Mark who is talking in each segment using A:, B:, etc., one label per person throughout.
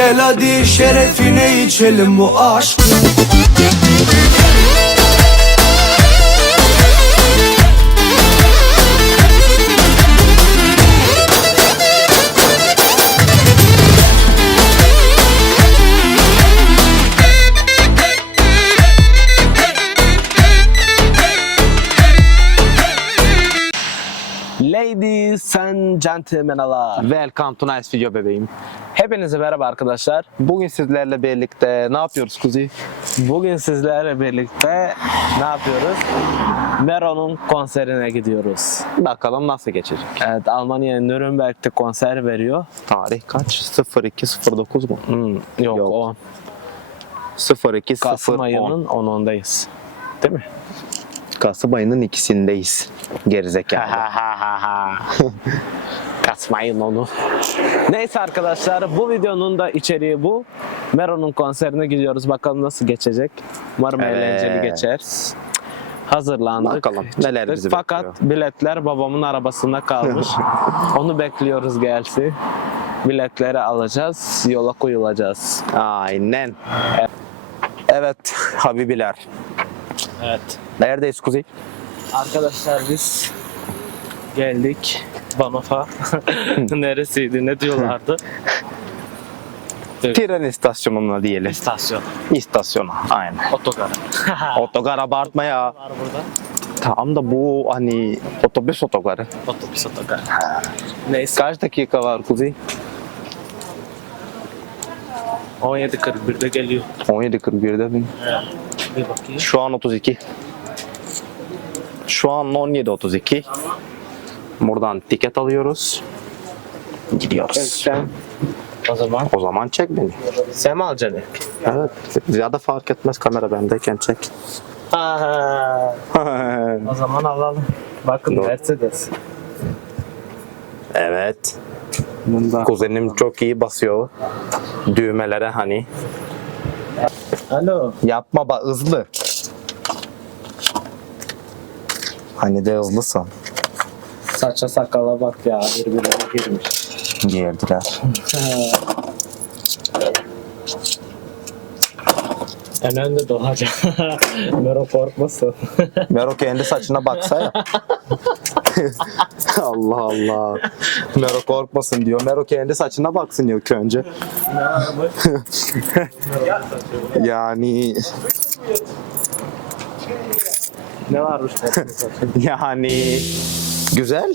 A: Gel hadi şerefine içelim bu aşkı
B: Ladies and gentlemen'lar.
C: Welcome to nice video bebeğim.
B: Hepinize merhaba arkadaşlar.
C: Bugün sizlerle birlikte ne yapıyoruz Kuzi?
B: Bugün sizlerle birlikte ne yapıyoruz? Mero'nun konserine gidiyoruz.
C: Bakalım nasıl geçecek.
B: Evet Almanya Nürnberg'de konser veriyor.
C: Tarih kaç? 0209 mu?
B: Hmm, yok,
C: Yok.
B: 10.
C: 02
B: Kasım ayının 10'undayız. Değil mi?
C: Kasım ayının ikisindeyiz. Gerizekalı.
B: Kasmayın onu. Neyse arkadaşlar bu videonun da içeriği bu. Mero'nun konserine gidiyoruz. Bakalım nasıl geçecek. Umarım
C: Evet.
B: eğlenceli geçer. Hazırlandık.
C: Bakalım neler bizi
B: Fakat
C: bekliyor.
B: biletler babamın arabasında kalmış. Onu bekliyoruz gelsin. Biletleri alacağız. Yola koyulacağız.
C: Aynen. Evet Habibiler.
B: Evet.
C: Neredeyiz Kuzi?
B: Arkadaşlar biz geldik Banof'a. Neresiydi? Ne diyorlardı?
C: Tren istasyonuna diyelim.
B: İstasyon.
C: İstasyona. Aynen.
B: Otogar.
C: Otogar abartma ya.
B: Var burada.
C: Tamam da bu hani otobüs otogarı.
B: Otobüs otogar. Neyse.
C: Kaç dakika var Kuzi?
B: 17.41'de geliyor.
C: 17.41'de mi?
B: Bir bakayım.
C: Şu an 32. Şu an 17.32. Buradan tiket alıyoruz. Gidiyoruz.
B: Sen o zaman
C: O zaman çek beni.
B: sen mi alacaksın?
C: Evet. Ziyade fark etmez kamera bendeyken çek.
B: Aha. O zaman alalım. Bakın
C: Doğru.
B: Mercedes.
C: evet.
B: Bunda.
C: Kuzenim çok iyi basıyor. Düğmelere hani.
B: Alo.
C: Yapma bak hızlı. Hani de hızlısın.
B: Saça sakala bak ya birbirine girmiş.
C: Girdiler.
B: En önde doğacak. Mero korkmasın.
C: Mero kendi saçına baksa ya. Allah Allah. Mero korkmasın diyor. Mero kendi saçına baksın ilk önce. Yani
B: ne varmış
C: yani güzel.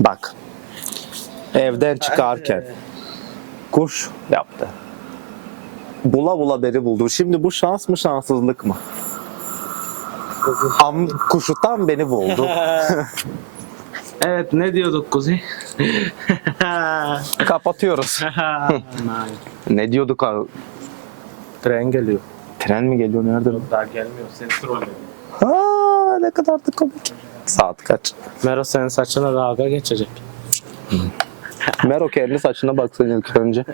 C: Bak. Evden çıkarken kuş yaptı. Bula bula beni buldu. Şimdi bu şans mı şanssızlık mı? Am kuşu tam beni buldu.
B: evet ne diyorduk Kuzey?
C: Kapatıyoruz. ne diyorduk abi?
B: Tren geliyor.
C: Tren mi geliyor nerede?
B: Daha gelmiyor. Seni trollüyor.
C: Aa, ne kadar da komik. Saat kaç?
B: Mero senin saçına dalga geçecek.
C: Mero kendi saçına baksın ilk önce.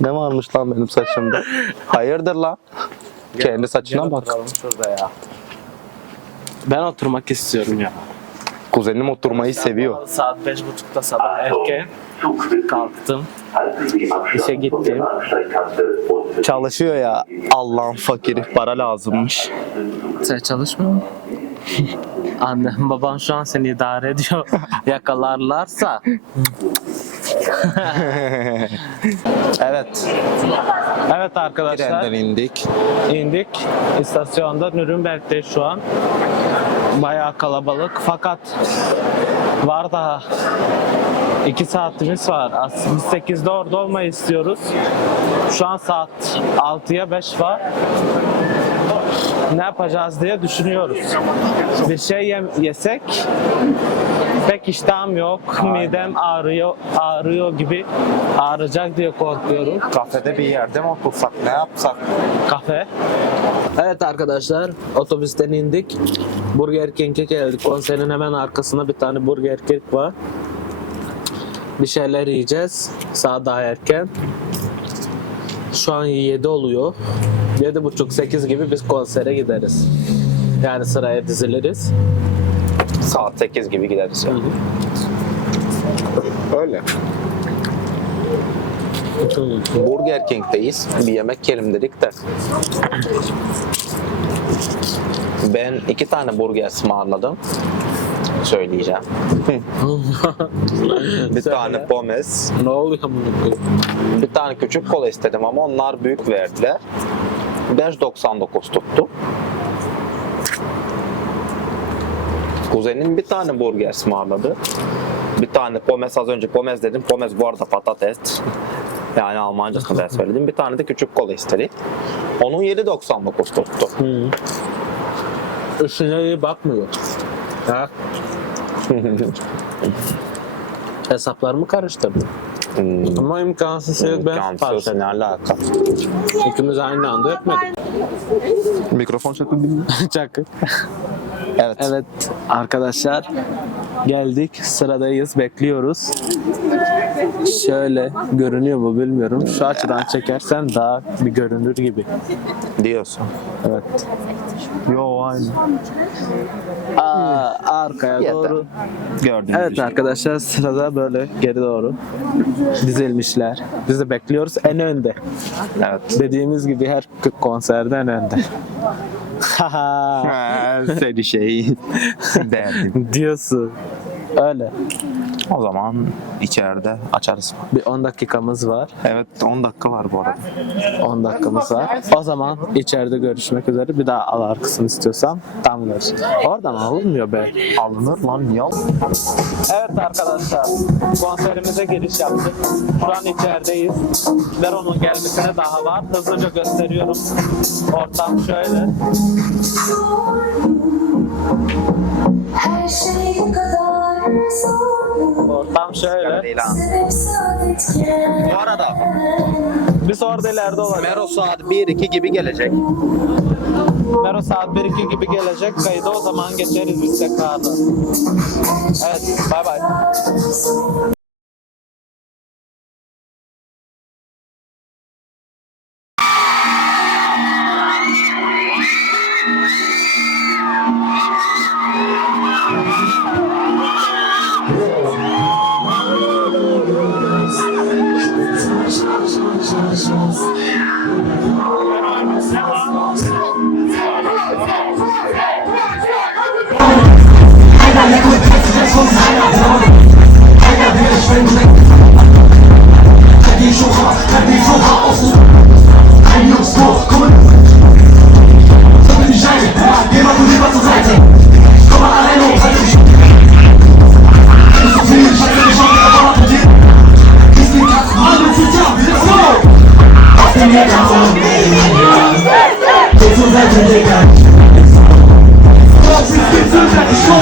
C: ne varmış lan benim saçımda? Hayırdır lan? Kendi saçına
B: Gel
C: bak.
B: şurada ya. Ben oturmak istiyorum ya.
C: Kuzenim oturmayı seviyor.
B: Saat beş buçukta sabah erken kalktım. İşe gittim.
C: Çalışıyor ya. Allah'ın fakiri para lazımmış.
B: Sen çalışmıyor musun? Annem babam şu an seni idare ediyor. Yakalarlarsa
C: evet.
B: Evet arkadaşlar
C: Trenden indik.
B: indik. İstasyonda Nürnberg'de şu an. Bayağı kalabalık fakat var daha 2 saatimiz var. Biz 8'de orada olmayı istiyoruz. Şu an saat 6'ya 5 var. Ne yapacağız diye düşünüyoruz. Bir şey yem- yesek pek iştahım yok. Midem ağrıyor, ağrıyor gibi ağrıyacak diye korkuyorum.
C: Kafede bir yerde mi otursak ne yapsak?
B: Kafe. Evet arkadaşlar otobüsten indik. Burger King'e geldik. Konserin hemen arkasında bir tane Burger King var. Bir şeyler yiyeceğiz. Saat daha erken. Şu an 7 oluyor. 7.30-8 gibi biz konsere gideriz. Yani sıraya diziliriz.
C: Saat 8 gibi gideriz ya. Öyle. Burger King'deyiz. Bir yemek yiyelim dedik de. Ben iki tane burger ısmarladım. Söyleyeceğim. bir tane pommes,
B: ne oluyor bunu?
C: bir tane küçük kola istedim ama onlar büyük verdiler. 5.99 tuttu. Kuzenim bir tane burger ısmarladı. Bir tane pommes az önce pommes dedim. Pommes bu arada patates. Yani Almancasını ben söyledim. Bir tane de küçük kola istedi. Onun 7.99 tuttu.
B: Üstüne iyi bakmıyor. Ha? Hesaplarımı karıştırdım.
C: Hmm.
B: Ama imkansız şey ben
C: İmkansız ne alaka?
B: İkimiz aynı anda öpmedik.
C: Mikrofon çakıldı mı?
B: Çakı.
C: Evet.
B: Evet arkadaşlar geldik sıradayız bekliyoruz. Şöyle görünüyor mu bilmiyorum. Şu açıdan çekersen daha bir görünür gibi.
C: Diyorsun.
B: Evet.
C: Yo aynı.
B: Aa, arkaya
C: Yeter.
B: doğru.
C: Gördüğünüz
B: Evet arkadaşlar sırada böyle geri doğru dizilmişler. Biz de bekliyoruz en önde.
C: Evet.
B: Dediğimiz gibi her konserde en önde. Haha
C: Seni şey
B: diyorsun. Öyle.
C: O zaman içeride açarız.
B: Bir 10 dakikamız var.
C: Evet 10 dakika var bu arada.
B: 10 dakikamız var. O zaman içeride görüşmek üzere. Bir daha al arkasını istiyorsan tam görürsün. Oradan alınmıyor be.
C: Alınır lan niye?
B: Evet arkadaşlar konserimize giriş yaptık. Şu an içerideyiz. Veron'un gelmesine daha var. Hızlıca gösteriyorum. Ortam şöyle.
D: Her şey bu kadar
B: Ortam şöyle.
C: Bu arada
B: Biz orada ileride olacak.
C: Mero saat 1-2 gibi gelecek.
B: Mero saat 1-2 gibi gelecek. Kaydı o zaman geçeriz biz tekrarda. Evet bay bay.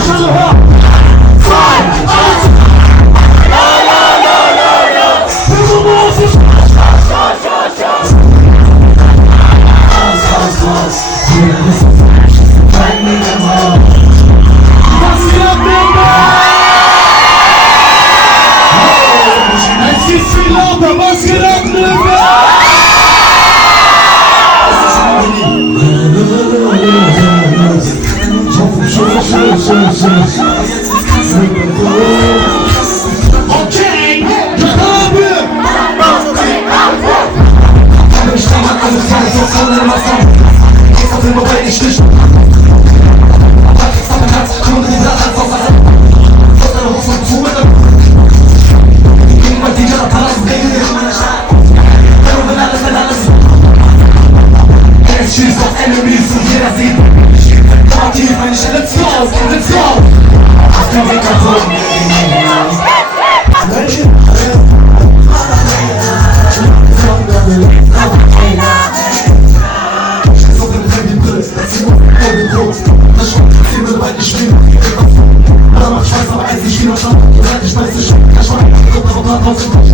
E: 说
A: 实话。enemies und jeder sieht Party, wenn ich let's go, let's go Auf dem Weg nach oben Ich bin auf Schlacht, ich weiß
E: nicht, ich bin auf Schlacht, ich weiß nicht, ich bin auf Schlacht, ich weiß nicht, ich bin auf Schlacht,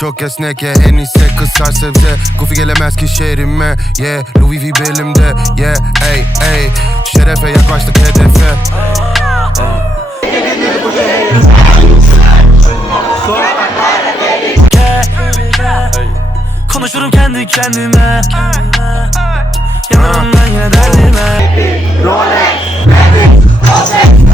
E: çok esnek ya en iyisi kızar sebze Goofy gelemez ki şehrime.
F: Yeah Louis V belimde. Yeah ey ey Şerefe yaklaştık hedefe. Konuşurum kendi kendime. Yanarım ben yine derdime. Sebebini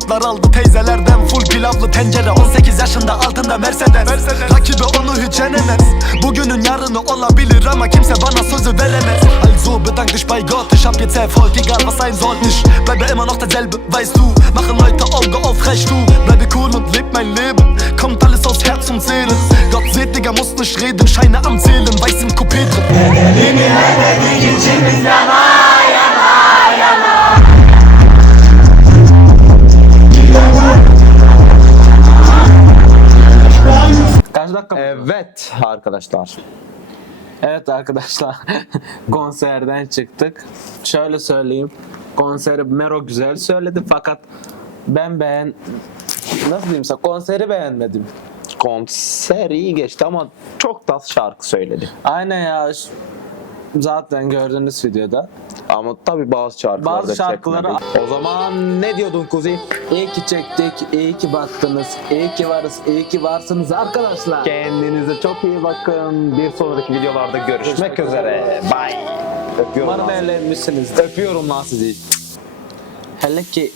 F: çocuklar aldı teyzelerden Full pilavlı tencere. 18 yaşında altında Mercedes, Rakibi onu hiç yenemez. Bugünün yarını olabilir ama kimse bana sözü veremez. Also bedank dich bei Gott Ich hab jetzt Erfolg, egal was sein soll Ich bleibe immer noch derselbe, weißt du Machen Leute Auge auf, recht du Bleibe cool und leb mein Leben Kommt alles aus Herz und Seele Gott seht, Digga, muss nicht reden Scheine am Zählen, weiß im Coupé drin
B: Kaç
C: Evet arkadaşlar.
B: Evet arkadaşlar konserden çıktık. Şöyle söyleyeyim. Konseri Mero güzel söyledi fakat ben beğen nasıl diyeyim size konseri beğenmedim.
C: Konser iyi geçti ama çok da az şarkı söyledi.
B: Aynen ya zaten gördüğünüz videoda.
C: Ama tabi bazı şarkıları
B: Bazı
C: da
B: şarkıları-
C: çekmedi. O zaman ne diyordun Kuzi?
B: İyi ki çektik, iyi ki baktınız, iyi ki varız, iyi ki varsınız arkadaşlar.
C: Kendinize çok iyi bakın. Bir sonraki videolarda görüşmek,
B: Görüşmek
C: üzere. Bye. Öpüyorum
B: Umarım
C: lan
B: eğlenmişsinizdir.
C: Öpüyorum lan sizi.
B: Hele ki